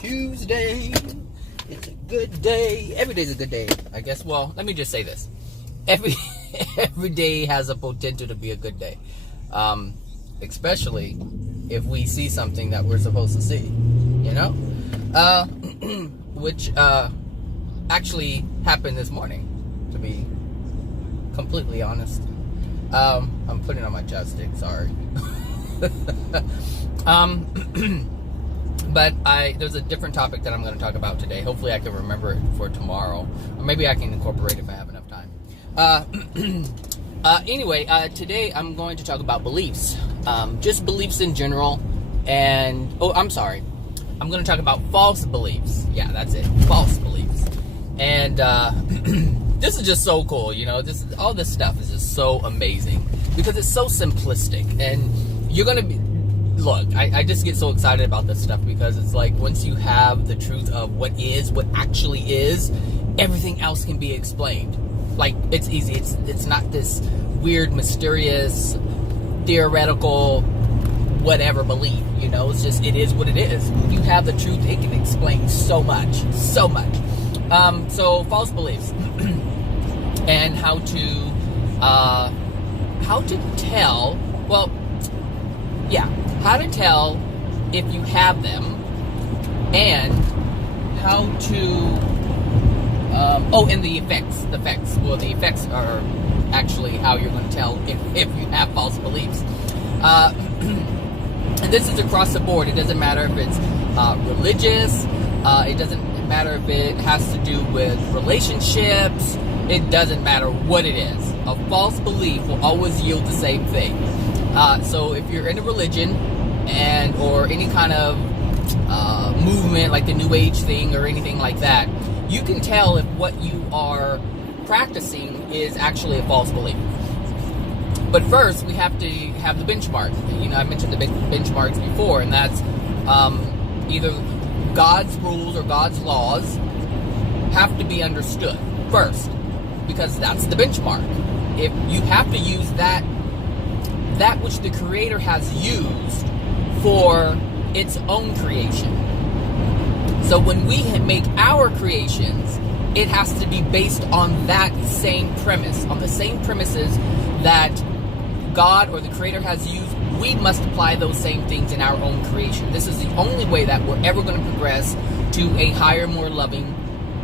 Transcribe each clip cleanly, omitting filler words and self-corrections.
Tuesday. It's a good day. Every day's a good day, I guess. Well, let me just say this. Every day has a potential to be a good day. Especially if we see something that we're supposed to see, you know? Which actually happened this morning, to be completely honest. I'm putting on my chapstick, sorry. But there's a different topic that I'm going to talk about today. Hopefully I can remember it for tomorrow. Or maybe I can incorporate it if I have enough time. Anyway, today I'm going to talk about beliefs. Just beliefs in general. And, I'm going to talk about false beliefs. Yeah, that's it. False beliefs. And this is just so cool, you know. All this stuff is just so amazing. Because it's so simplistic. And you're going to be... Look, I just get so excited about this stuff because it's like once you have the truth of what actually is, everything else can be explained. Like, it's easy. It's not this weird, mysterious, theoretical, whatever belief, you know? It's just, it is what it is. When you have the truth, it can explain so much. So much. So, false beliefs. And how to tell, well, yeah, how to tell if you have them, and how to, and the effects. Well, the effects are actually how you're going to tell if you have false beliefs. And this is across the board. It doesn't matter if it's religious. It doesn't matter if it has to do with relationships. It doesn't matter what it is. A false belief will always yield the same thing. So if you're in a religion or any kind of movement like the New Age thing or anything like that, you can tell if what you are practicing is actually a false belief. But first, we have to have the benchmark. You know, I mentioned the benchmarks before, and that's either God's rules or God's laws have to be understood first, because that's the benchmark. If you have to use that which the Creator has used for its own creation. So when we make our creations, it has to be based on that same premise, on the same premises that God or the Creator has used. We must apply those same things in our own creation. This is the only way that we're ever going to progress to a higher, more loving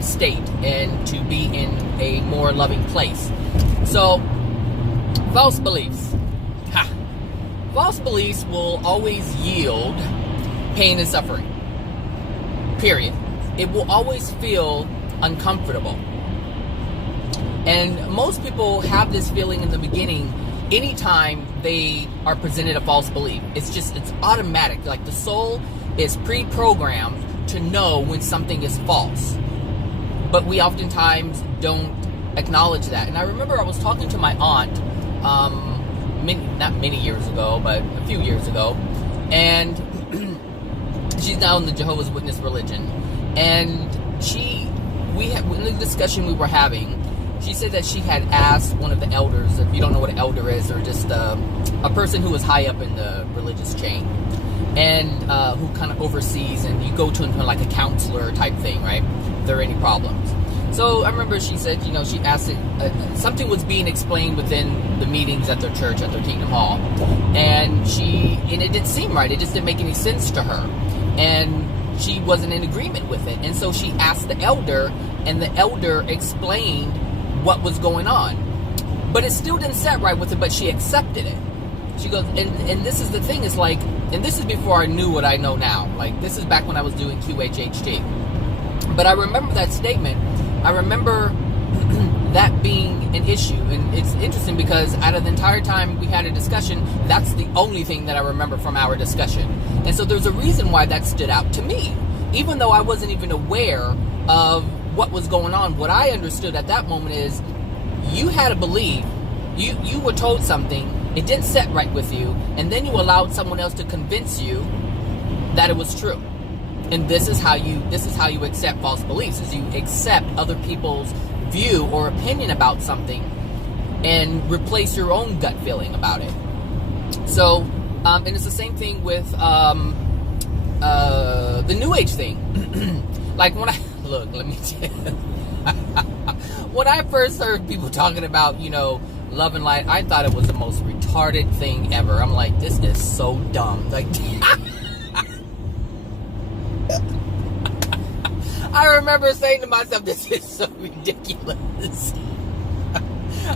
state and to be in a more loving place. So, false beliefs. False beliefs will always yield pain and suffering. Period. It will always feel uncomfortable. And most people have this feeling in the beginning anytime they are presented a false belief. It's automatic. Like the soul is pre-programmed to know when something is false. But we oftentimes don't acknowledge that. And I remember I was talking to my aunt, not many years ago, but a few years ago, and she's now in the Jehovah's Witness religion, and in the discussion we were having, she said that she had asked one of the elders, if you don't know what an elder is, or just a person who was high up in the religious chain, and who kind of oversees, and you go to him like a counselor type thing, right, if there are any problems. So I remember she said, you know, she asked it, something was being explained within the meetings at their church, at their Kingdom Hall, and it didn't seem right. It just didn't make any sense to her, and she wasn't in agreement with it. And so she asked the elder, and the elder explained what was going on, but it still didn't set right with it. But she accepted it. She goes, and this is the thing. Is like, and this is before I knew what I know now. Like, this is back when I was doing QHHT. But I remember that statement. I remember that being an issue. And it's interesting because out of the entire time we had a discussion, that's the only thing that I remember from our discussion. And so there's a reason why that stood out to me. Even though I wasn't even aware of what was going on, what I understood at that moment is you had a belief, you were told something, it didn't set right with you, and then you allowed someone else to convince you that it was true. And this is how you accept false beliefs, is you accept other people's view or opinion about something and replace your own gut feeling about it. So, and it's the same thing with the New Age thing. Like when let me tell you. When I first heard people talking about, love and light, I thought it was the most retarded thing ever. I'm like, this is so dumb. Like, I remember saying to myself, this is so ridiculous.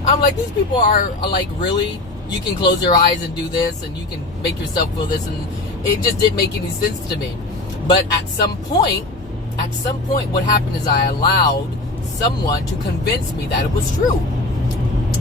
I'm like, these people are like, really? You can close your eyes and do this, and you can make yourself feel this, and it just didn't make any sense to me. But at some point, what happened is I allowed someone to convince me that it was true.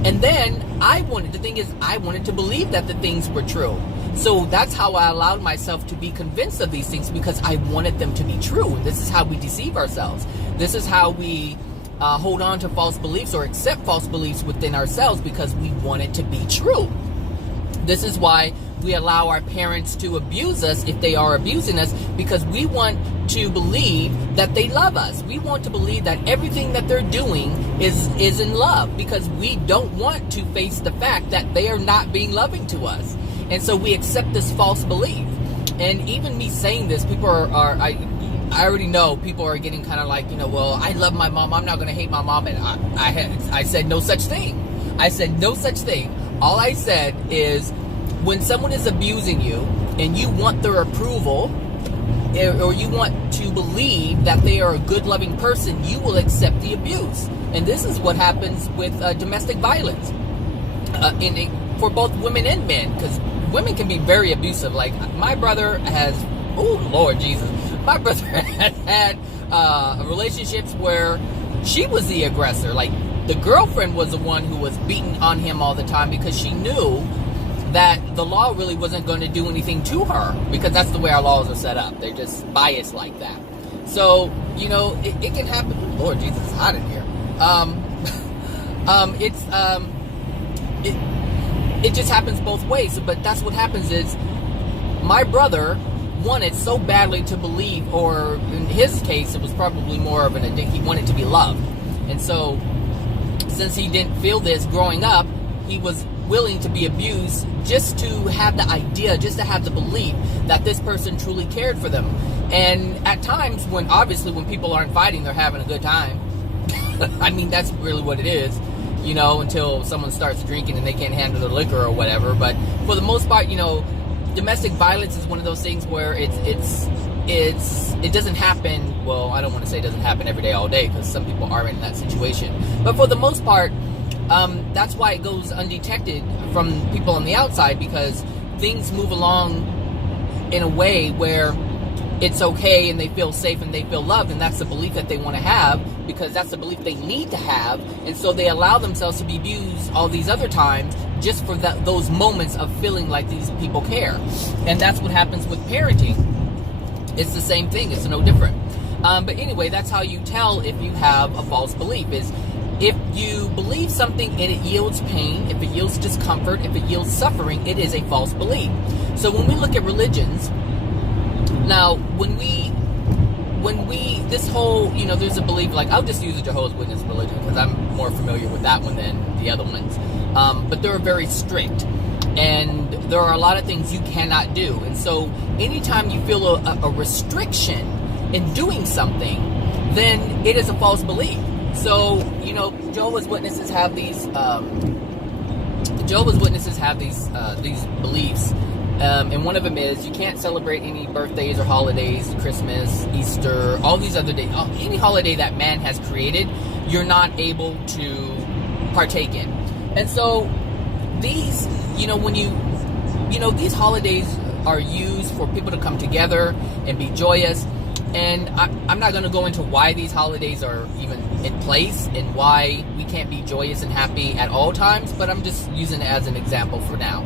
And then I wanted to believe that the things were true. So that's how I allowed myself to be convinced of these things, because I wanted them to be true. This is how we deceive ourselves. This is how we hold on to false beliefs or accept false beliefs within ourselves, because we want it to be true. This is why we allow our parents to abuse us if they are abusing us, because we want to believe that they love us. We want to believe that everything that they're doing is in love, because we don't want to face the fact that they are not being loving to us. And so we accept this false belief. And even me saying this, people I already know people are getting kind of like, well, I love my mom, I'm not going to hate my mom. And I said no such thing. I said no such thing. All I said is, when someone is abusing you and you want their approval, or you want to believe that they are a good, loving person, you will accept the abuse. And this is what happens with domestic violence for both women and men, because women can be very abusive. Like my brother has, oh Lord Jesus, my brother had relationships where she was the aggressor. Like the girlfriend was the one who was beating on him all the time, because she knew that the law really wasn't going to do anything to her, because that's the way our laws are set up. They're just biased like that. So, it can happen. Lord Jesus, it's hot in here. It just happens both ways. But that's what happens is, my brother wanted so badly to believe, or in his case, it was probably more of an addiction. He wanted to be loved. And so, since he didn't feel this growing up, he was willing to be abused just to have the idea, just to have the belief that this person truly cared for them. And at times when people aren't fighting, they're having a good time. I mean, that's really what it is, until someone starts drinking and they can't handle the liquor or whatever. But for the most part, domestic violence is one of those things where it doesn't happen. Well, I don't want to say it doesn't happen every day, all day, because some people are in that situation. But for the most part, that's why it goes undetected from people on the outside, because things move along in a way where it's okay and they feel safe and they feel loved, and that's the belief that they want to have, because that's the belief they need to have. And so they allow themselves to be abused all these other times just for those moments of feeling like these people care. And that's what happens with parenting. It's the same thing. It's no different. But anyway, that's how you tell if you have a false belief, is if you believe something and it yields pain, if it yields discomfort, if it yields suffering, it is a false belief. So when we look at religions, now when we this whole, there's a belief, like, I'll just use the Jehovah's Witness religion because I'm more familiar with that one than the other ones. But they're very strict, and there are a lot of things you cannot do. And so anytime you feel a restriction in doing something, then it is a false belief. So, Jehovah's Witnesses have these these beliefs, and one of them is you can't celebrate any birthdays or holidays, Christmas, Easter, all these other days, any holiday that man has created, you're not able to partake in. And so these, these holidays are used for people to come together and be joyous. And I'm not going to go into why these holidays are even in place and why we can't be joyous and happy at all times, but I'm just using it as an example for now.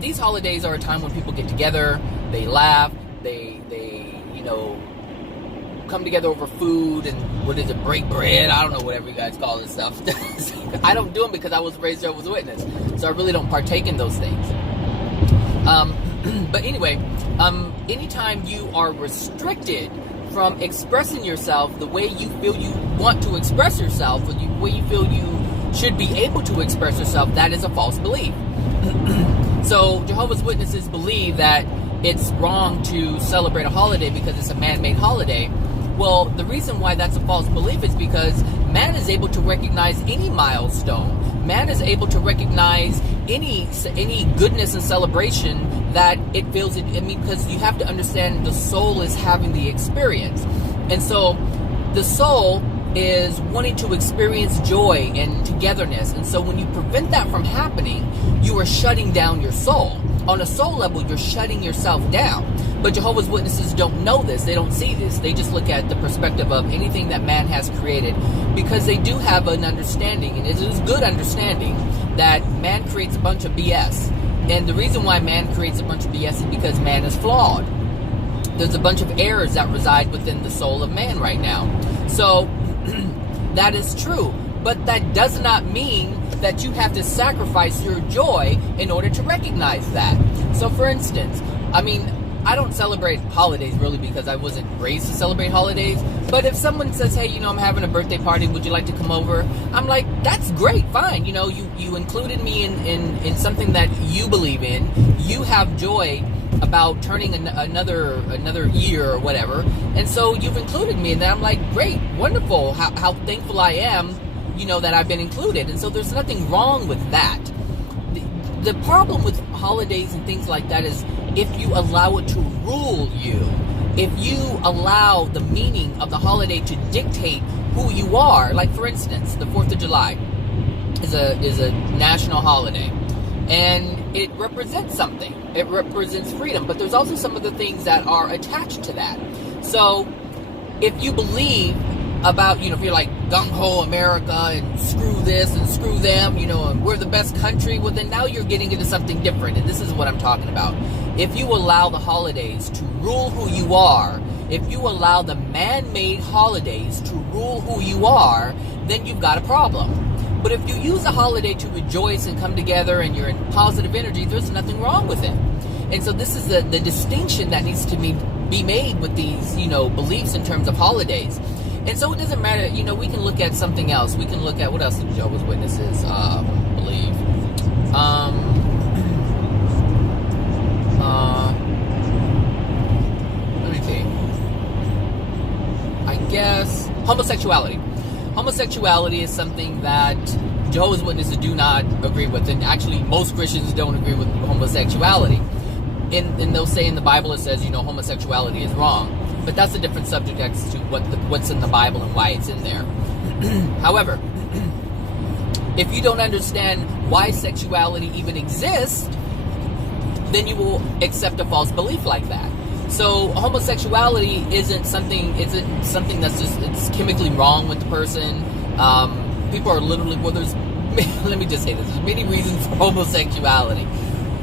These holidays are a time when people get together, they laugh, they come together over food and, break bread, I don't know, whatever you guys call this stuff. I don't do them because I was raised Jehovah's Witness, so I really don't partake in those things. But anyway, anytime you are restricted from expressing yourself the way you feel you want to express yourself, or the way you feel you should be able to express yourself, that is a false belief. So Jehovah's Witnesses believe that it's wrong to celebrate a holiday because it's a man-made holiday. Well, the reason why that's a false belief is because man is able to recognize any milestone. Man is able to recognize any goodness and celebration that it feels. I mean, because you have to understand the soul is having the experience. And so the soul is wanting to experience joy and togetherness. And so when you prevent that from happening, you are shutting down your soul. On a soul level, you're shutting yourself down. But Jehovah's Witnesses don't know this. They don't see this. They just look at the perspective of anything that man has created, because they do have an understanding, and it is good understanding, that man creates a bunch of BS. And the reason why man creates a bunch of BS is because man is flawed. There's a bunch of errors that reside within the soul of man right now. So that is true. But that does not mean that you have to sacrifice your joy in order to recognize that. So for instance, I mean, I don't celebrate holidays really because I wasn't raised to celebrate holidays. But if someone says, hey, I'm having a birthday party, would you like to come over? I'm like, that's great, fine. You included me in something that you believe in. You have joy about turning another year or whatever. And so you've included me in that. I'm like, great, wonderful. How thankful I am, that I've been included. And so there's nothing wrong with that. The problem with holidays and things like that is if you allow it to rule you, if you allow the meaning of the holiday to dictate who you are. Like, for instance, the 4th of July is a national holiday, and it represents something. It represents freedom, but there's also some of the things that are attached to that. So if you believe about, if you're like gung-ho America and screw this and screw them, and we're the best country, well, then now you're getting into something different, and this is what I'm talking about. If you allow the holidays to rule who you are, if you allow the man-made holidays to rule who you are, then you've got a problem. But if you use a holiday to rejoice and come together and you're in positive energy, there's nothing wrong with it. And so this is the distinction that needs to be made with these, beliefs in terms of holidays. And so it doesn't matter, we can look at something else. We can look at, what else do Jehovah's Witnesses believe? Let me see. I guess homosexuality. Homosexuality is something that Jehovah's Witnesses do not agree with, and actually most Christians don't agree with homosexuality. And they'll say in the Bible it says, homosexuality is wrong. But that's a different subject as to what's in the Bible and why it's in there. However, if you don't understand why sexuality even exists, then you will accept a false belief like that. So homosexuality isn't something that's just, it's chemically wrong with the person. People are literally, let me just say this, there's many reasons for homosexuality.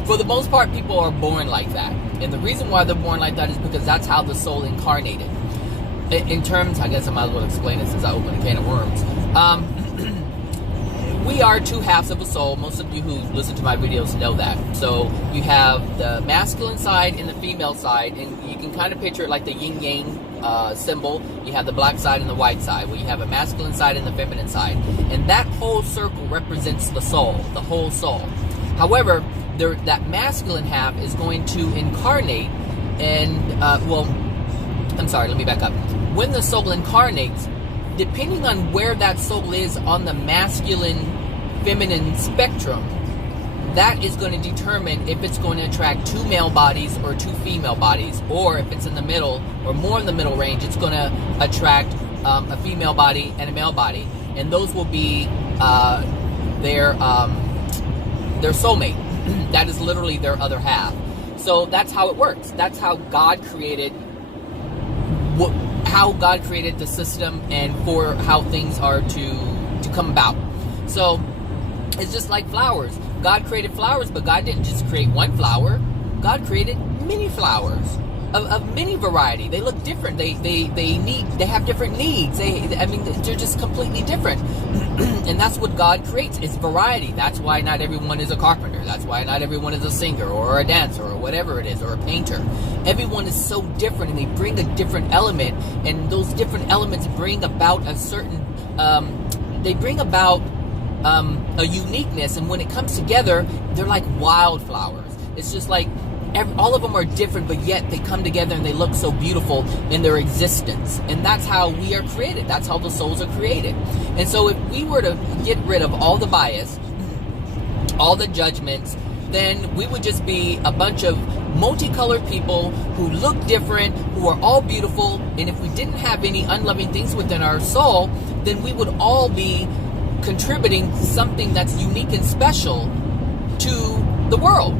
For the most part, people are born like that. And the reason why they're born like that is because that's how the soul incarnated. In terms, I guess I might as well explain it since I opened a can of worms. We are two halves of a soul. Most of you who listen to my videos know that. So you have the masculine side and the female side, and you can kind of picture it like the yin-yang symbol. You have the black side and the white side, where you have a masculine side and the feminine side. And that whole circle represents the soul, the whole soul. However, that masculine half is going to incarnate, and let me back up. When the soul incarnates, depending on where that soul is on the masculine-feminine spectrum, that is going to determine if it's going to attract two male bodies or two female bodies, or if it's in the middle or more in the middle range, it's going to attract a female body and a male body, and those will be their soulmate. That is literally their other half. So that's how it works. That's how God created the system, and for how things are to come about. So it's just like flowers. God created flowers, but God didn't just create one flower. God created many flowers of many variety. They look different. They have different needs. They're just completely different. And that's what God creates, is variety. That's why not everyone is a carpenter. That's why not everyone is a singer or a dancer or whatever it is, or a painter. Everyone is so different, and they bring a different element, and those different elements bring about a certain, a uniqueness, and when it comes together, they're like wildflowers. It's just like, all of them are different, but yet they come together and they look so beautiful in their existence. And that's how we are created. That's how the souls are created. And so if we were to get rid of all the bias, all the judgments, then we would just be a bunch of multicolored people who look different, who are all beautiful. And if we didn't have any unloving things within our soul, then we would all be contributing something that's unique and special to the world.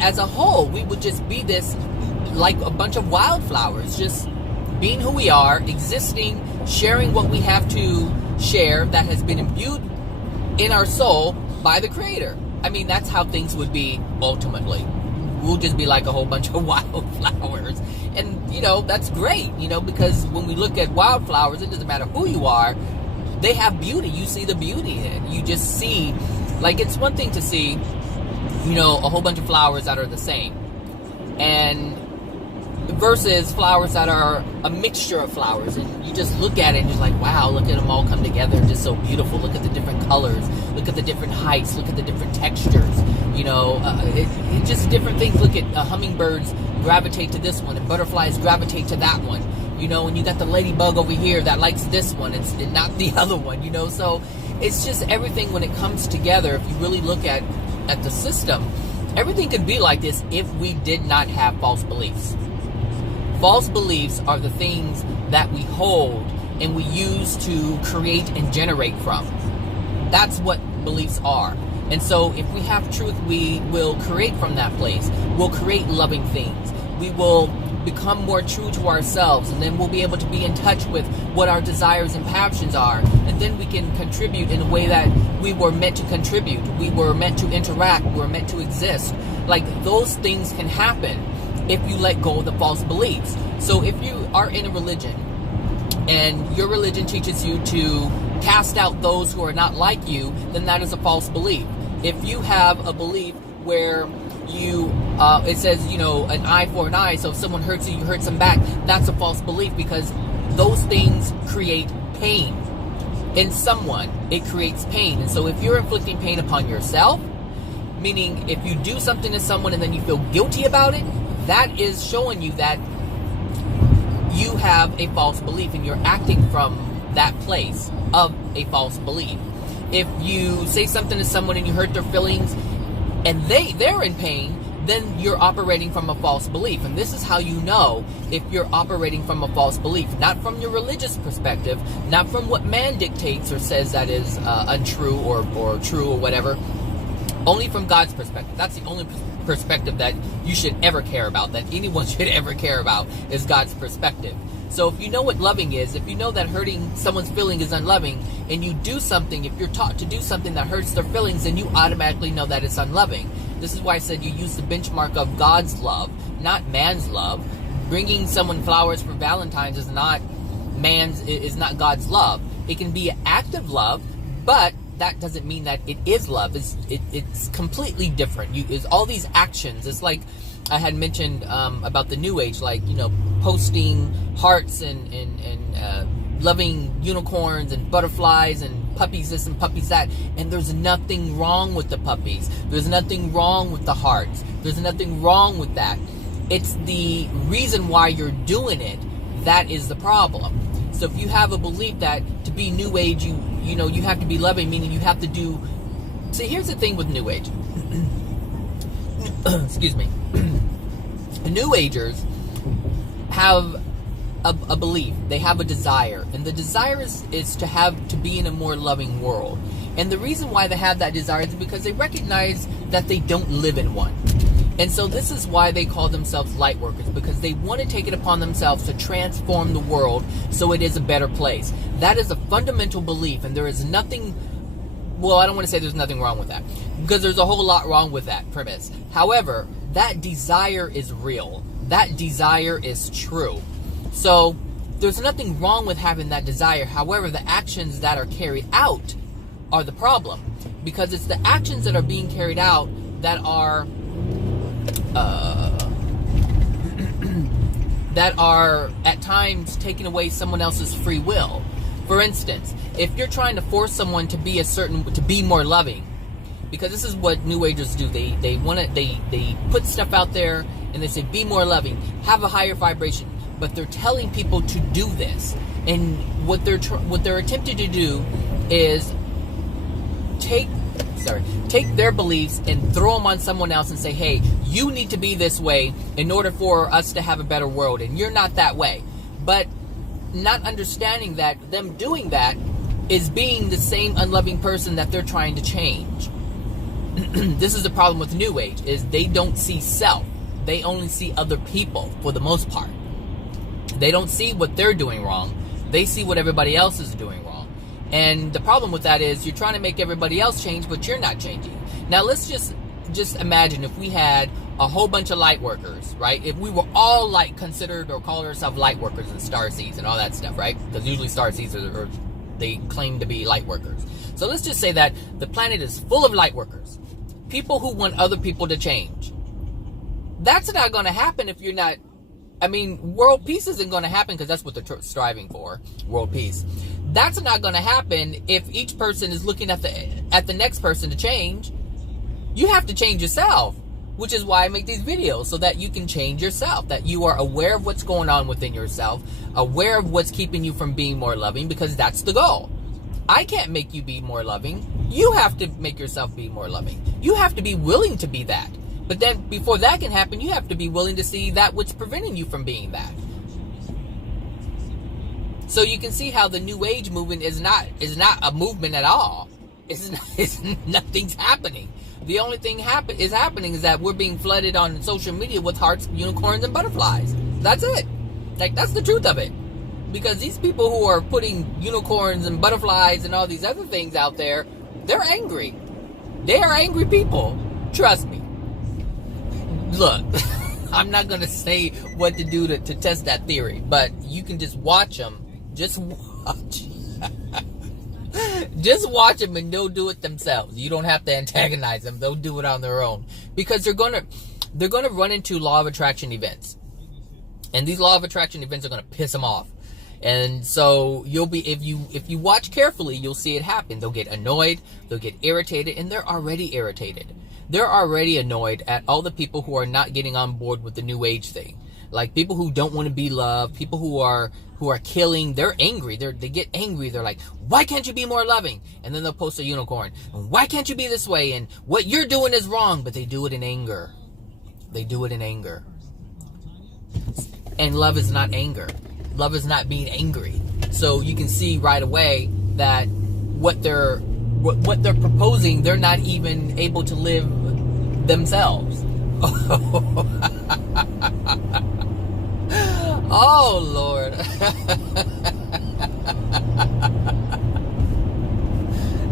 As a whole, we would just be this, like a bunch of wildflowers, just being who we are, existing, sharing what we have to share that has been imbued in our soul by the Creator. I mean, that's how things would be ultimately. We'll just be like a whole bunch of wildflowers. And, that's great, because when we look at wildflowers, it doesn't matter who you are, they have beauty. You see the beauty in it. You just see, like, it's one thing to see, a whole bunch of flowers that are the same, and versus flowers that are a mixture of flowers, and you just look at it and you're like, wow, look at them all come together, just so beautiful. Look at the different colors, look at the different heights, look at the different textures, it's just different things. Look at hummingbirds gravitate to this one, and butterflies gravitate to that one, and you got the ladybug over here that likes this one, it's not the other one, so it's just everything when it comes together. If you really look at the system, everything could be like this if we did not have false beliefs. False beliefs are the things that we hold and we use to create and generate from. That's what beliefs are. And so if we have truth, we will create from that place. We'll create loving things. We will become more true to ourselves, and then we'll be able to be in touch with what our desires and passions are, and then we can contribute in a way that we were meant to contribute. We were meant to interact. We were meant to exist. Like, those things can happen if you let go of the false beliefs. So if you are in a religion and your religion teaches you to cast out those who are not like you, then that is a false belief. If you have a belief where it says, an eye for an eye, so if someone hurts you, you hurt them back, that's a false belief, because those things create pain in someone. It creates pain. And so if you're inflicting pain upon yourself, meaning if you do something to someone and then you feel guilty about it, that is showing you that you have a false belief and you're acting from that place of a false belief. If you say something to someone and you hurt their feelings and they're in pain, then you're operating from a false belief. And this is how you know if you're operating from a false belief. Not from your religious perspective, not from what man dictates or says that is untrue or true or whatever. Only from God's perspective. That's the only perspective that you should ever care about, that anyone should ever care about, is God's perspective. So if you know what loving is, if you know that hurting someone's feeling is unloving, and you do something, if you're taught to do something that hurts their feelings, then you automatically know that it's unloving. This is why I said you use the benchmark of God's love, not man's love. Bringing someone flowers for Valentine's is not God's love. It can be an act of love, but that doesn't mean that it is love. It's completely different. It's all these actions. It's like I had mentioned about the New Age, like, posting hearts and loving unicorns and butterflies and puppies this and puppies that. And there's nothing wrong with the puppies. There's nothing wrong with the hearts. There's nothing wrong with that. It's the reason why you're doing it that is the problem. So if you have a belief that to be New Age, you have to be loving, meaning you have to do. See, here's the thing with New Age. Excuse me. The New Agers have a belief. They have a desire, and the desire is to be in a more loving world. And the reason why they have that desire is because they recognize that they don't live in one. And so this is why they call themselves light workers, because they want to take it upon themselves to transform the world so it is a better place. That is a fundamental belief, and there is nothing, well, I don't want to say there's nothing wrong with that, because there's a whole lot wrong with that premise. However, that desire is real. That desire is true. So there's nothing wrong with having that desire. However, the actions that are carried out are the problem, because it's the actions that are being carried out that are at times taking away someone else's free will. For instance, if you're trying to force someone to be more loving, because this is what New Agers do. They want to they put stuff out there and they say be more loving, have a higher vibration, but they're telling people to do this. And what they're attempting to do is take their beliefs and throw them on someone else and say, hey, you need to be this way in order for us to have a better world, and you're not that way. But not understanding that them doing that is being the same unloving person that they're trying to change. This is the problem with New Age, is they don't see self. They only see other people for the most part. They don't see what they're doing wrong. They see what everybody else is doing wrong. And the problem with that is you're trying to make everybody else change, but you're not changing. Now let's just imagine if we had a whole bunch of light workers, right? If we were all like considered or called ourselves light workers and starseeds and all that stuff, right? Because usually starseeds are they claim to be light workers. So let's just say that the planet is full of light workers, people who want other people to change. That's not going to happen if you're not. I mean, world peace isn't going to happen because that's what they're striving for, world peace. That's not going to happen if each person is looking at the next person to change. You have to change yourself, which is why I make these videos, so that you can change yourself, that you are aware of what's going on within yourself, aware of what's keeping you from being more loving, because that's the goal. I can't make you be more loving. You have to make yourself be more loving. You have to be willing to be that. But then before that can happen, you have to be willing to see that what's preventing you from being that. So you can see how the New Age movement is not a movement at all. Nothing's happening. The only thing is happening is that we're being flooded on social media with hearts, unicorns, and butterflies. That's it. Like, that's the truth of it. Because these people who are putting unicorns and butterflies and all these other things out there, they're angry. They are angry people. Trust me. Look, I'm not going to say what to do to test that theory, but you can just watch them. Just watch. Just watch them and they'll do it themselves. You don't have to antagonize them. They'll do it on their own. Because they're going to run into law of attraction events. And these law of attraction events are going to piss them off. And so you'll be, if you watch carefully, you'll see it happen. They'll get annoyed, they'll get irritated, and they're already irritated. They're already annoyed at all the people who are not getting on board with the New Age thing. Like people who don't want to be loved, people who are killing, they're angry. They get angry. They're like, why can't you be more loving? And then they'll post a unicorn. Why can't you be this way? And what you're doing is wrong. But they do it in anger. They do it in anger. And love is not anger. Love is not being angry. So you can see right away that what they're proposing, they're not even able to live themselves. Oh, Lord.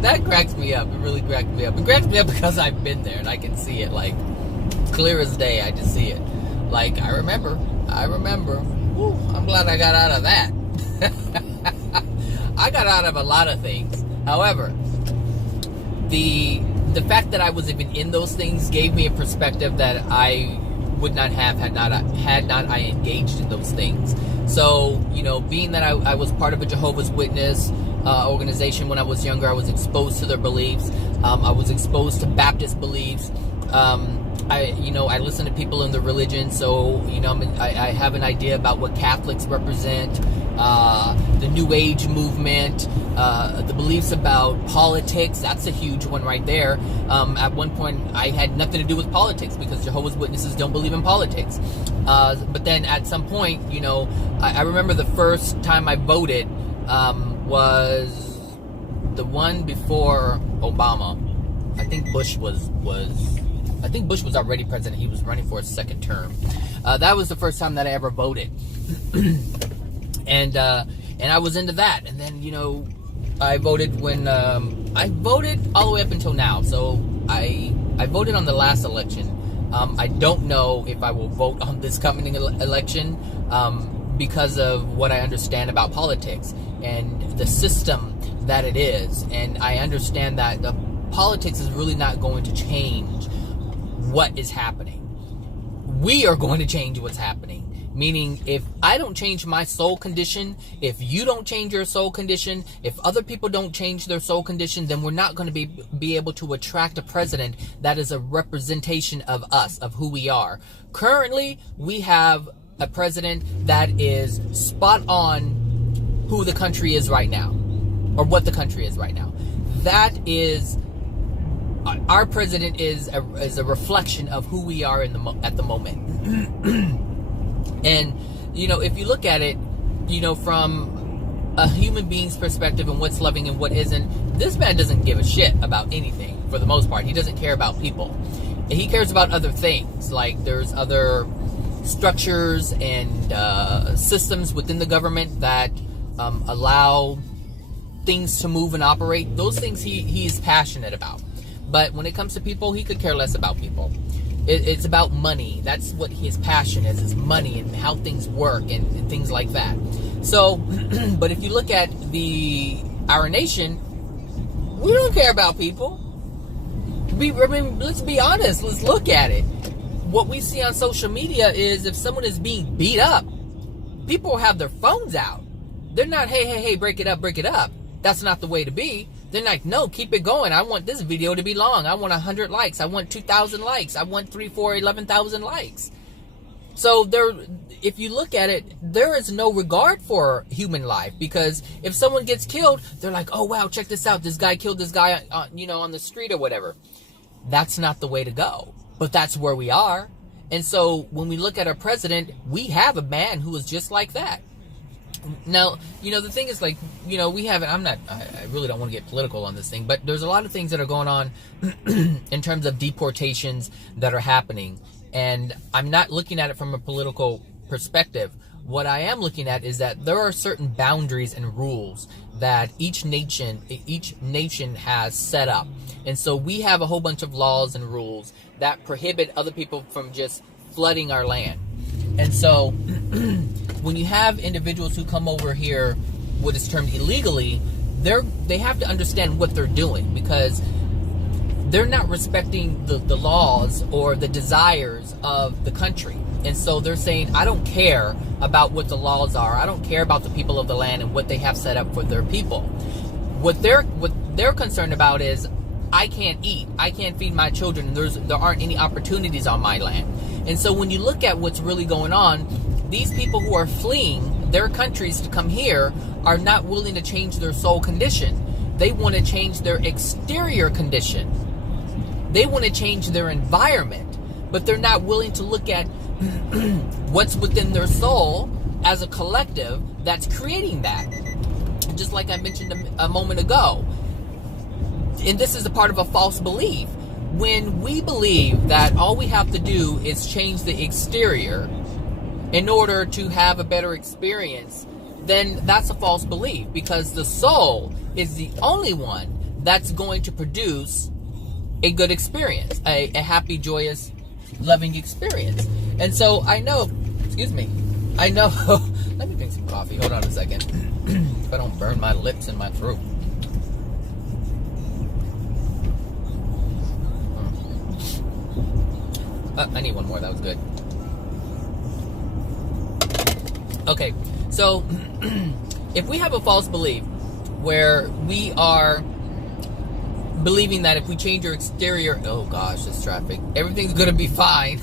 That cracks me up. It really cracks me up. It cracks me up because I've been there and I can see it, like, clear as day. I just see it. Like, I remember. Whew, I'm glad I got out of that. I got out of a lot of things. However, the fact that I was even in those things gave me a perspective that I would not have had not I engaged in those things. So, you know, being that I was part of a Jehovah's Witness organization when I was younger, I was exposed to their beliefs. I was exposed to Baptist beliefs. I listen to people in the religion, so, you know, I have an idea about what Catholics represent, the New Age movement, the beliefs about politics. That's a huge one right there. At one point, I had nothing to do with politics because Jehovah's Witnesses don't believe in politics. But then at some point, you know, I remember the first time I voted was the one before Obama. I think Bush was already president. He was running for a second term. That was the first time that I ever voted. And I was into that. And then, you know, I voted when I voted all the way up until now. So I voted on the last election. I don't know if I will vote on this coming election because of what I understand about politics and the system that it is. And I understand that the politics is really not going to change what is happening. We are going to change what's happening. Meaning, if I don't change my soul condition, if you don't change your soul condition, if other people don't change their soul condition, then we're not going to be able to attract a president that is a representation of us, of who we are. Currently, we have a president that is spot on who the country is right now, or what the country is right now. That is, our president is a reflection of who we are at the moment. And, if you look at it, from a human being's perspective and what's loving and what isn't, this man doesn't give a shit about anything for the most part. He doesn't care about people. And he cares about other things. Like, there's other structures and systems within the government that allow things to move and operate. Those things he's passionate about. But when it comes to people, he could care less about people. It's about money. That's what his passion is money and how things work and things like that. So, but if you look at our nation, we don't care about people. Let's be honest. Let's look at it. What we see on social media is if someone is being beat up, people have their phones out. They're not, hey, break it up. That's not the way to be. They're like, no, keep it going. I want this video to be long. I want 100 likes. I want 2,000 likes. I want 3, 4, 11,000 likes. So if you look at it, there is no regard for human life, because if someone gets killed, they're like, oh, wow, check this out. This guy killed this guy, on the street or whatever. That's not the way to go. But that's where we are. And so when we look at our president, we have a man who is just like that. Now, the thing is, like, we have, I really don't want to get political on this thing, but there's a lot of things that are going on in terms of deportations that are happening. And I'm not looking at it from a political perspective. What I am looking at is that there are certain boundaries and rules that each nation has set up. And so we have a whole bunch of laws and rules that prohibit other people from just flooding our land. And so when you have individuals who come over here, what is termed illegally, they have to understand what they're doing, because they're not respecting the laws or the desires of the country. And so they're saying, I don't care about what the laws are. I don't care about the people of the land and what they have set up for their people. What they're concerned about is, I can't eat. I can't feed my children. And there aren't any opportunities on my land. And so when you look at what's really going on, these people who are fleeing their countries to come here are not willing to change their soul condition. They want to change their exterior condition. They want to change their environment, but they're not willing to look at what's within their soul as a collective that's creating that. Just like I mentioned a moment ago. And this is a part of a false belief. When we believe that all we have to do is change the exterior in order to have a better experience, then that's a false belief, because the soul is the only one that's going to produce a good experience, a happy, joyous, loving experience. And so I know, let me drink some coffee. Hold on a second. If I don't burn my lips and my throat. I need one more. That was good. Okay, so if we have a false belief where we are believing that if we change our exterior, oh gosh, this traffic, everything's gonna be fine.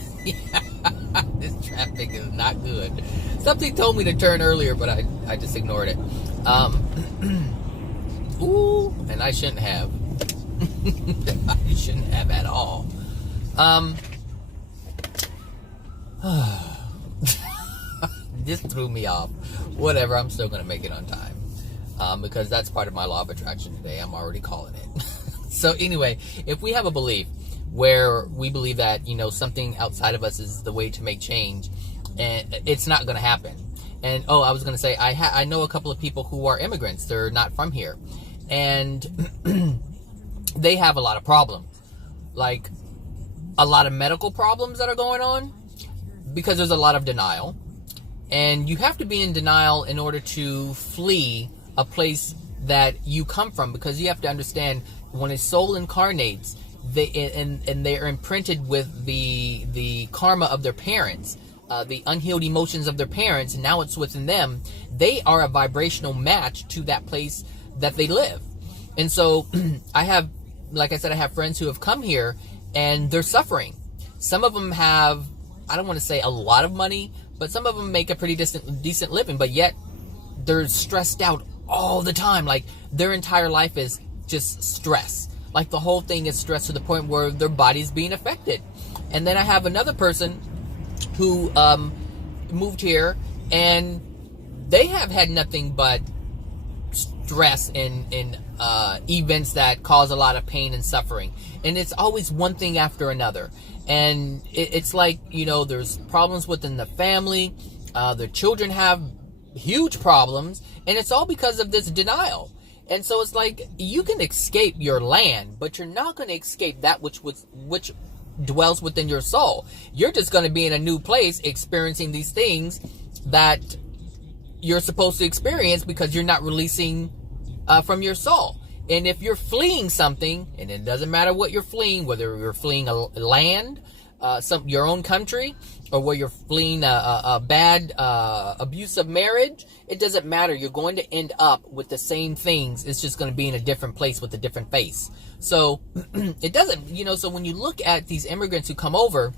This traffic is not good. Something told me to turn earlier, but I just ignored it. Ooh, and I shouldn't have. I shouldn't have at all. This threw me off. Whatever, I'm still going to make it on time. Because that's part of my law of attraction today. I'm already calling it. So anyway, if we have a belief where we believe that, something outside of us is the way to make change, and it's not going to happen. And, I was going to say, I know a couple of people who are immigrants. They're not from here. And they have a lot of problems. Like, a lot of medical problems that are going on, because there's a lot of denial. And you have to be in denial in order to flee a place that you come from, because you have to understand, when a soul incarnates, they are imprinted with the karma of their parents. the unhealed emotions of their parents, and now it's within them. They are a vibrational match to that place that they live. And so I have, like I said, I have friends who have come here and they're suffering. Some of them have, I don't want to say a lot of money, but some of them make a pretty decent living, but yet they're stressed out all the time. Like their entire life is just stress. Like the whole thing is stress to the point where their body's being affected. And then I have another person who moved here, and they have had nothing but stress and events that cause a lot of pain and suffering. And it's always one thing after another. And it's like, you know, there's problems within the family. The children have huge problems, and it's all because of this denial. And so it's like, you can escape your land, but you're not going to escape that which dwells within your soul. You're just going to be in a new place experiencing these things that you're supposed to experience because you're not releasing from your soul. And if you're fleeing something, and it doesn't matter what you're fleeing, whether you're fleeing a land, your own country, or where you're fleeing a bad abusive marriage, it doesn't matter. You're going to end up with the same things. It's just going to be in a different place with a different face. So it doesn't, you know, so when you look at these immigrants who come over,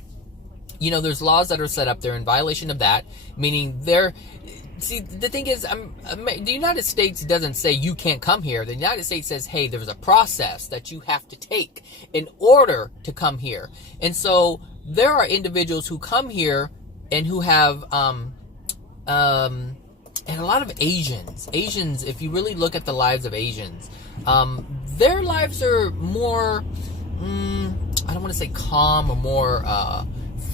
you know, there's laws that are set up there in violation of that, meaning see, the thing is, the United States doesn't say you can't come here. The United States says, hey, there's a process that you have to take in order to come here. And so there are individuals who come here and who have, and a lot of Asians, if you really look at the lives of Asians, their lives are more, I don't want to say calm or more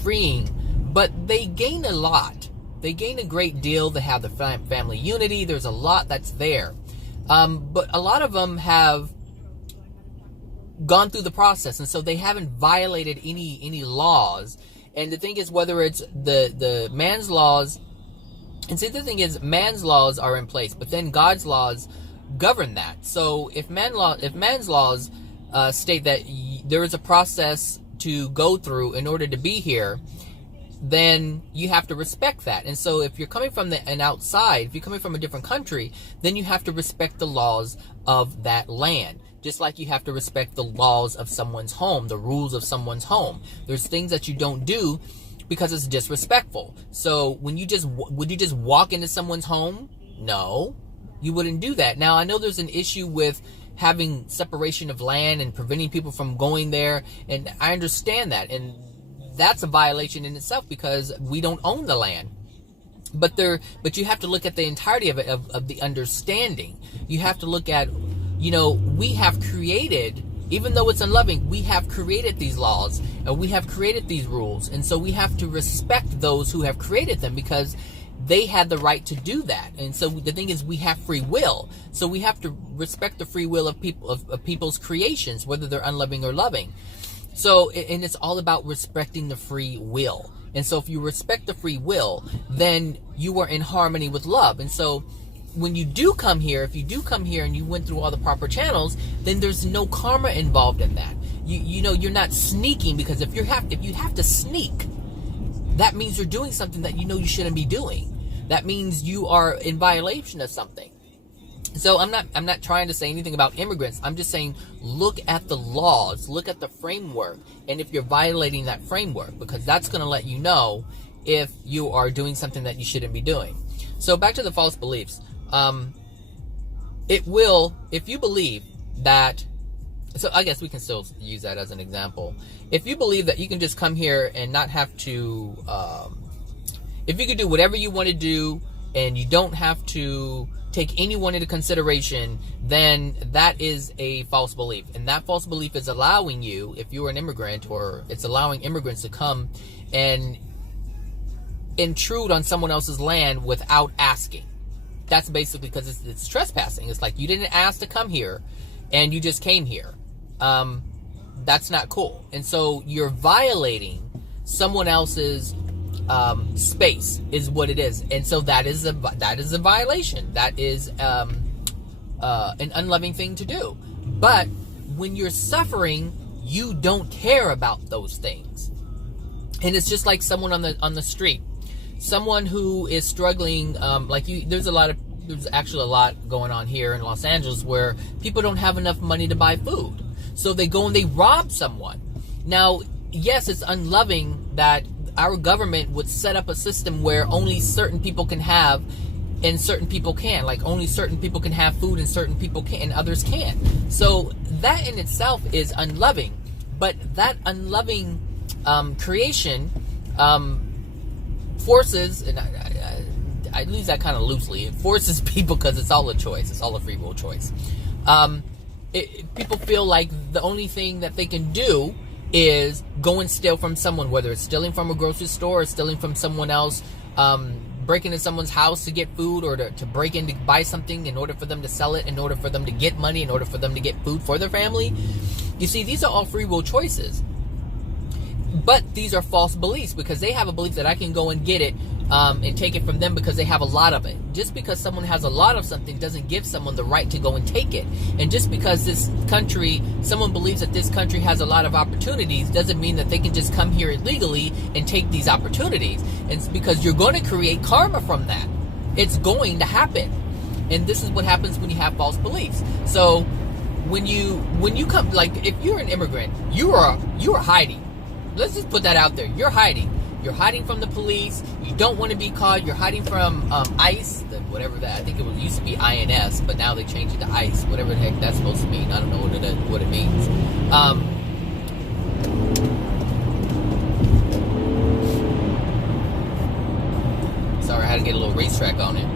freeing, but they gain a lot. They gain a great deal. They have the family unity. There's a lot that's there. But a lot of them have gone through the process, and so they haven't violated any laws. And the thing is, whether it's the man's laws, and see, the thing is, man's laws are in place, but then God's laws govern that. So if man's laws state that there is a process to go through in order to be here, then you have to respect that. And so if you're coming from an outside, if you're coming from a different country, then you have to respect the laws of that land. Just like you have to respect the laws of someone's home, the rules of someone's home. There's things that you don't do because it's disrespectful. So would you just walk into someone's home? No, you wouldn't do that. Now, I know there's an issue with having separation of land and preventing people from going there, and I understand that, and that's a violation in itself because we don't own the land. But you have to look at the entirety of it, of the understanding. You have to look at, you know, we have created, even though it's unloving, we have created these laws and we have created these rules. And so we have to respect those who have created them because they had the right to do that. And so the thing is, we have free will. So we have to respect the free will of people, of people's creations, whether they're unloving or loving. So, and it's all about respecting the free will. And so if you respect the free will, then you are in harmony with love. And so when you do come here, if you do come here and you went through all the proper channels, then there's no karma involved in that. You know, you're not sneaking, because if you have to sneak, that means you're doing something that you know you shouldn't be doing. That means you are in violation of something. So I'm not trying to say anything about immigrants. I'm just saying, look at the laws, look at the framework, and if you're violating that framework, because that's going to let you know if you are doing something that you shouldn't be doing. So back to the false beliefs. It will, if you believe that, so I guess we can still use that as an example. If you believe that you can just come here and not have to, if you could do whatever you want to do and you don't have to take anyone into consideration, then that is a false belief. And that false belief is allowing you, if you're an immigrant, or it's allowing immigrants to come and intrude on someone else's land without asking. That's basically because it's trespassing. It's like you didn't ask to come here and you just came here. That's not cool. And so you're violating someone else's space is what it is. And so that is a violation. That is an unloving thing to do. But when you're suffering, you don't care about those things. And it's just like someone on the street. someone who is struggling, there's actually a lot going on here in Los Angeles where people don't have enough money to buy food. So they go and they rob someone. Now, yes, it's unloving that our government would set up a system where only certain people can have and certain people can. Like only certain people can have food and certain people can and others can't. So that in itself is unloving. But that unloving creation forces, and I use that kind of loosely, it forces people, because it's all a choice. It's all a free will choice. People feel like the only thing that they can do is go and steal from someone, whether it's stealing from a grocery store or stealing from someone else, breaking into someone's house to get food, or to break in to buy something in order for them to sell it, in order for them to get money, in order for them to get food for their family. You see, these are all free will choices. But these are false beliefs, because they have a belief that I can go and get it and take it from them because they have a lot of it. Just because someone has a lot of something doesn't give someone the right to go and take it. And just because someone believes that this country has a lot of opportunities doesn't mean that they can just come here illegally and take these opportunities. And it's because you're going to create karma from that. It's going to happen. And this is what happens when you have false beliefs. So when you come, like if you're an immigrant, you are hiding. Let's just put that out there. You're hiding. You're hiding from the police. You don't want to be caught. You're hiding from ICE, whatever that. I think it used to be INS, but now they changed it to ICE. Whatever the heck that's supposed to mean. I don't know what it means. Sorry, I had to get a little racetrack on it.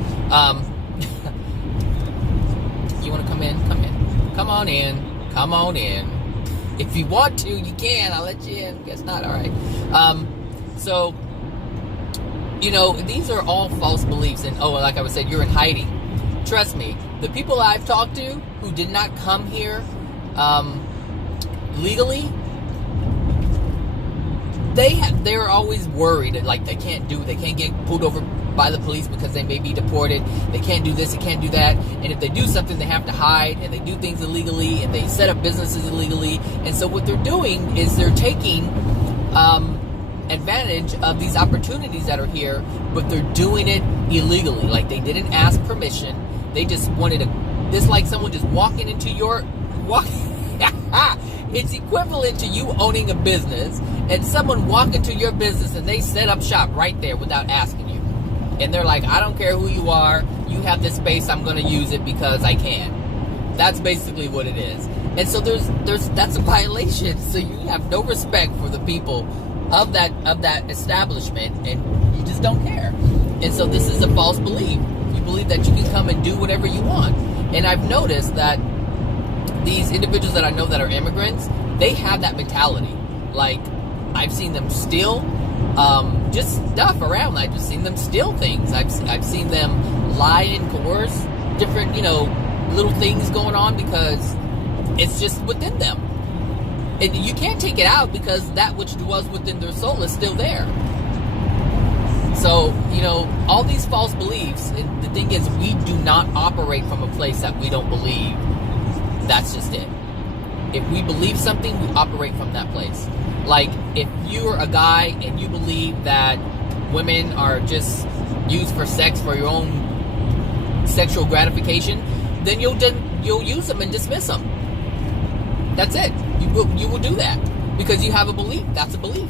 You want to come in? Come in. Come on in. Come on in. If you want to, you can. I'll let you in. Guess not. All right. So, these are all false beliefs. And, like I was saying, you're in hiding. Trust me, the people I've talked to who did not come here legally, they're always worried that, like, they can't get pulled over by the police because they may be deported. They can't do this, they can't do that. And if they do something, they have to hide, and they do things illegally, and they set up businesses illegally. And so what they're doing is they're taking advantage of these opportunities that are here, but they're doing it illegally. Like, they didn't ask permission. They just wanted it's like someone just walking into it's equivalent to you owning a business and someone walking to your business and they set up shop right there without asking you. And they're like, I don't care who you are, you have this space, I'm going to use it because I can. That's basically what it is. And so that's a violation. So you have no respect for the people of that establishment, and you just don't care. And so this is a false belief. You believe that you can come and do whatever you want. And I've noticed that these individuals that I know that are immigrants, they have that mentality. Like, I've seen them steal just stuff around. I've just seen them steal things. I've seen them lie and coerce different, little things going on because it's just within them. And you can't take it out because that which dwells within their soul is still there. So, all these false beliefs, the thing is, we do not operate from a place that we don't believe. That's just it. If we believe something, we operate from that place. Like, if you're a guy and you believe that women are just used for sex, for your own sexual gratification, then you'll use them and dismiss them. That's it. You will do that because you have a belief. That's a belief.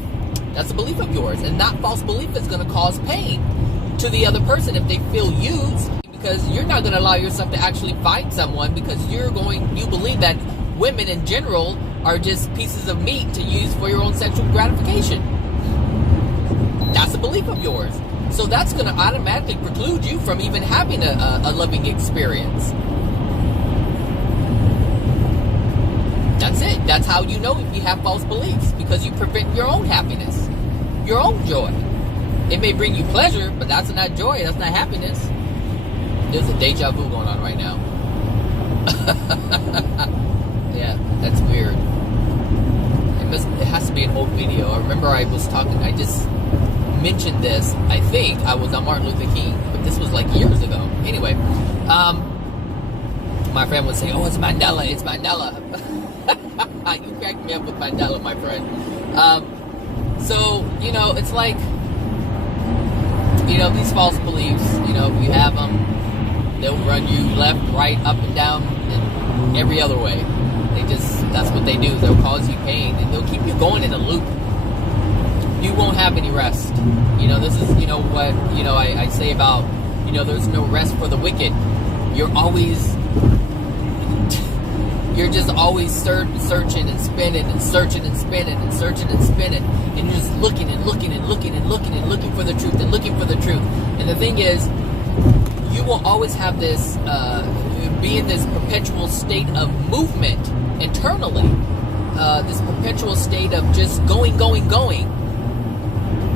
That's a belief of yours, and that false belief is going to cause pain to the other person if they feel used, because you're not going to allow yourself to actually find someone because you believe that women in general are just pieces of meat to use for your own sexual gratification. That's a belief of yours. So that's going to automatically preclude you from even having a loving experience. That's it. That's how you know if you have false beliefs, because you prevent your own happiness, your own joy. It may bring you pleasure, but that's not joy. That's not happiness. There's a deja vu going on right now. Yeah, that's weird. It has to be an old video. I remember I just mentioned this. I think I was on Martin Luther King, but this was like years ago. Anyway, my friend would say, "Oh, it's Mandela. It's Mandela." You cracked me up with Mandela, my friend. So, it's like, these false beliefs, if you have them, they'll run you left, right, up and down, and every other way. That's what they do. They'll cause you pain, and they'll keep you going in a loop. You won't have any rest. This is, what, I say about, there's no rest for the wicked. You're just always searching and spinning and searching and spinning and searching and spinning, and you're just looking and looking and looking and looking and looking for the truth and looking for the truth. And the thing is, you will always have this, be in this perpetual state of movement internally, this perpetual state of just going,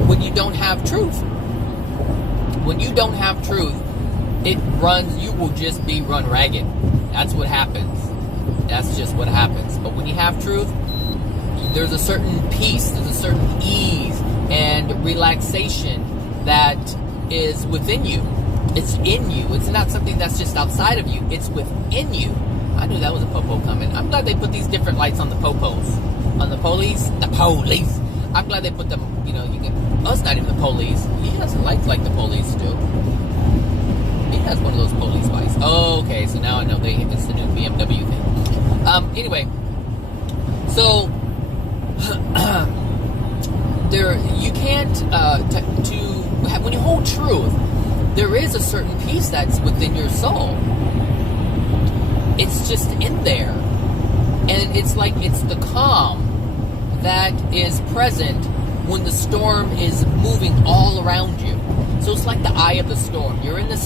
when you don't have truth. When you don't have truth, you will just be run ragged. That's what happens. That's just what happens. But when you have truth, there's a certain peace, there's a certain ease and relaxation that is within you. It's in you. It's not something that's just outside of you. It's within you. I knew that was a popo coming. I'm glad they put these different lights on the popos. On the police. The police. I'm glad they put them, you can... Oh, it's not even the police. He has lights like the police do. He has one of those police lights. Oh, okay. So now I know it's the new BMW thing. Anyway. So... you can't... when you hold truth, there is a certain peace that's within your soul. It's just in there. And it's like it's the calm that is present when the storm is moving all around you. So it's like the eye of the storm. You're in the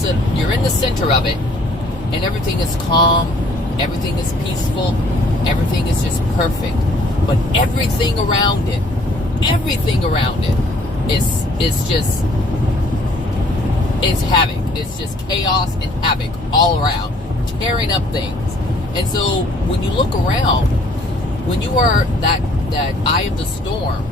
center of it, and everything is calm, everything is peaceful, everything is just perfect. But everything around it is just... it's havoc. It's just chaos and havoc all around, tearing up things. And so when you look around, when you are that eye of the storm,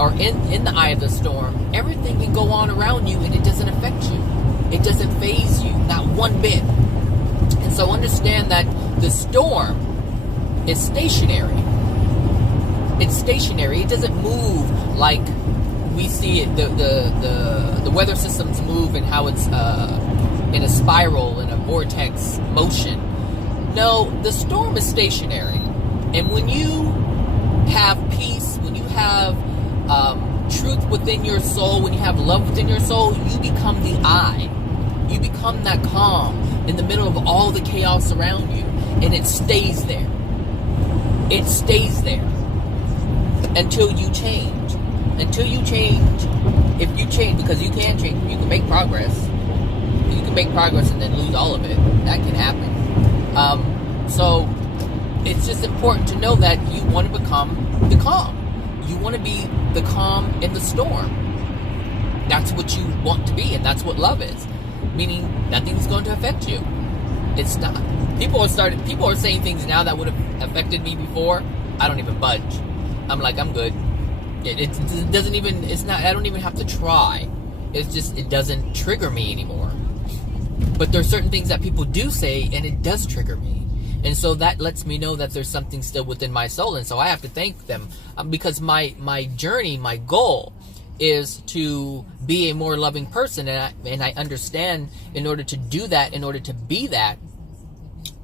or in the eye of the storm, everything can go on around you and it doesn't affect you. It doesn't faze you, not one bit. And so understand that the storm is stationary. It's stationary. It doesn't move like we see it. The weather systems move and how it's in a spiral, in a vortex motion. No, the storm is stationary. And when you have peace, when you have truth within your soul, when you have love within your soul, you become the eye. You become that calm in the middle of all the chaos around you. And it stays there. It stays there until you change. Until you change. If you change, because you can change, you can make progress. You can make progress and then lose all of it. That can happen. So it's just important to know that you want to become the calm. You want to be the calm in the storm. That's what you want to be, and that's what love is. Meaning nothing's going to affect you. It's not. People are saying things now that would have affected me before. I don't even budge. I'm like, I'm good. It doesn't even, it's not, I don't even have to try. It's just, it doesn't trigger me anymore. But there's certain things that people do say, and it does trigger me. And so that lets me know that there's something still within my soul. And so I have to thank them, because my journey, my goal is to be a more loving person. And I understand in order to do that, in order to be that,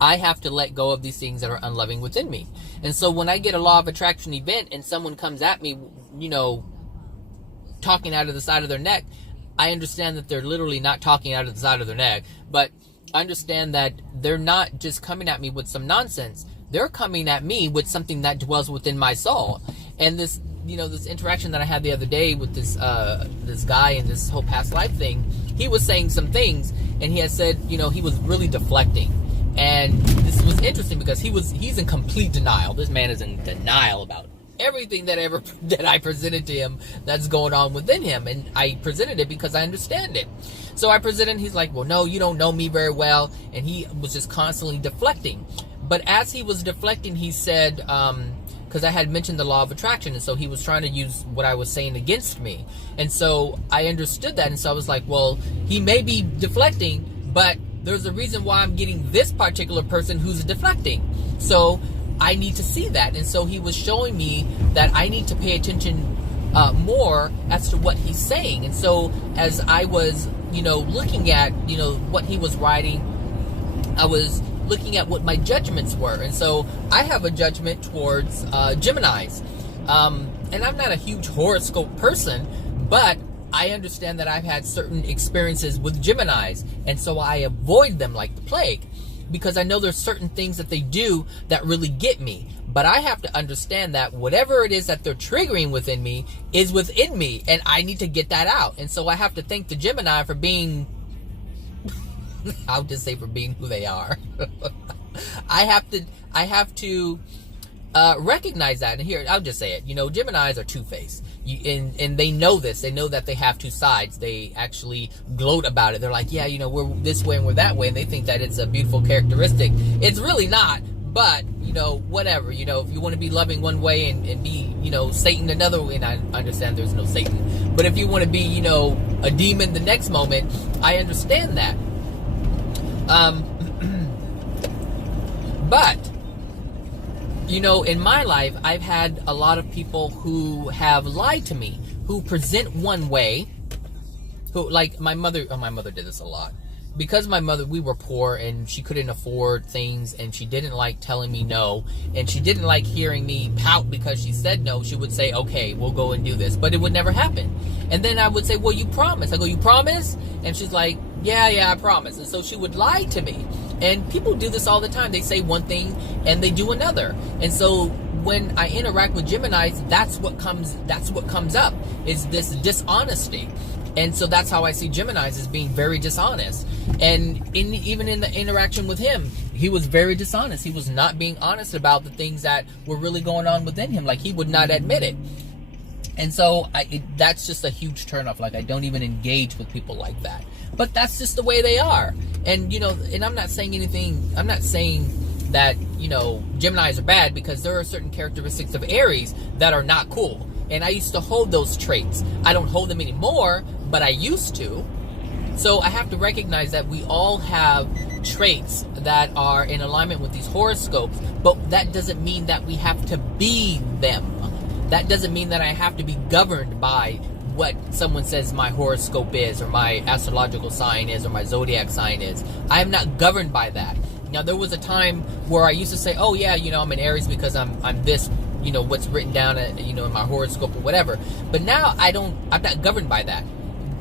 I have to let go of these things that are unloving within me. And so when I get a law of attraction event and someone comes at me, talking out of the side of their neck, I understand that they're literally not talking out of the side of their neck, but I understand that they're not just coming at me with some nonsense. They're coming at me with something that dwells within my soul. And this, this interaction that I had the other day with this guy and this whole past life thing, he was saying some things, and he had said, he was really deflecting. And this was interesting because he's in complete denial. This man is in denial about everything that I presented to him that's going on within him. And I presented it because I understand it. So I presented, he's like, well, no, you don't know me very well. And he was just constantly deflecting. But as he was deflecting, he said, because I had mentioned the law of attraction, and so he was trying to use what I was saying against me. And so I understood that. And so I was like, well, he may be deflecting, but there's a reason why I'm getting this particular person who's deflecting. So I need to see that. And so he was showing me that I need to pay attention more as to what he's saying. And so as I was, looking at, what he was writing, I was looking at what my judgments were. And so I have a judgment towards Geminis. And I'm not a huge horoscope person, but I understand that I've had certain experiences with Geminis. And so I avoid them like the plague, because I know there's certain things that they do that really get me. But I have to understand that whatever it is that they're triggering within me is within me, and I need to get that out. And so I have to thank the Gemini for being, I'll just say for being who they are. I have to recognize that. And here, I'll just say it. Geminis are two-faced. And they know this. They know that they have two sides. They actually gloat about it. They're like, yeah, we're this way and we're that way. And they think that it's a beautiful characteristic. It's really not. But, whatever. If you want to be loving one way and be, Satan another way, and I understand there's no Satan. But if you want to be, a demon the next moment, I understand that. But, in my life, I've had a lot of people who have lied to me, who present one way, who, like my mother did this a lot. Because my mother, we were poor and she couldn't afford things, and she didn't like telling me no, and she didn't like hearing me pout because she said no. She would say, okay, we'll go and do this, but it would never happen. And then I would say, well, you promise. I go, you promise? And she's like, yeah, I promise. And so she would lie to me. And people do this all the time. They say one thing and they do another. And so when I interact with Geminis, that's what comes up, is this dishonesty. And so that's how I see Geminis, as being very dishonest. And even in the interaction with him, he was very dishonest. He was not being honest about the things that were really going on within him. Like, he would not admit it. And so that's just a huge turnoff. Like, I don't even engage with people like that. But that's just the way they are. And, and I'm not saying anything, I'm not saying that, Geminis are bad, because there are certain characteristics of Aries that are not cool. And I used to hold those traits. I don't hold them anymore, but I used to. So I have to recognize that we all have traits that are in alignment with these horoscopes, but that doesn't mean that we have to be them. That doesn't mean that I have to be governed by what someone says my horoscope is, or my astrological sign is, or my zodiac sign is. I am not governed by that. Now, there was a time where I used to say, oh yeah, I'm an Aries because I'm this, what's written down, in my horoscope or whatever. But now I'm not governed by that.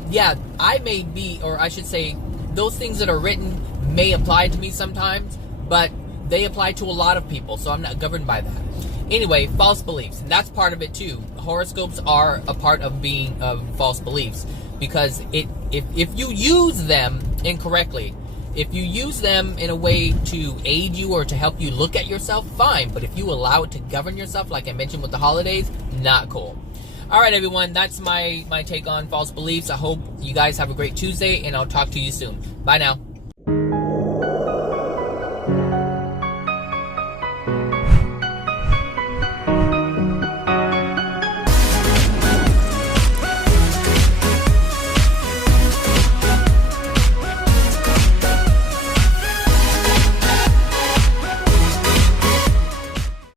Yeah, I may be, or I should say, those things that are written may apply to me sometimes, but they apply to a lot of people, so I'm not governed by that. Anyway, false beliefs, and that's part of it too. Horoscopes are a part of being false beliefs, because if you use them incorrectly, if you use them in a way to aid you or to help you look at yourself, fine. But if you allow it to govern yourself, like I mentioned with the holidays, not cool. All right, everyone, that's my take on false beliefs. I hope you guys have a great Tuesday, and I'll talk to you soon. Bye now.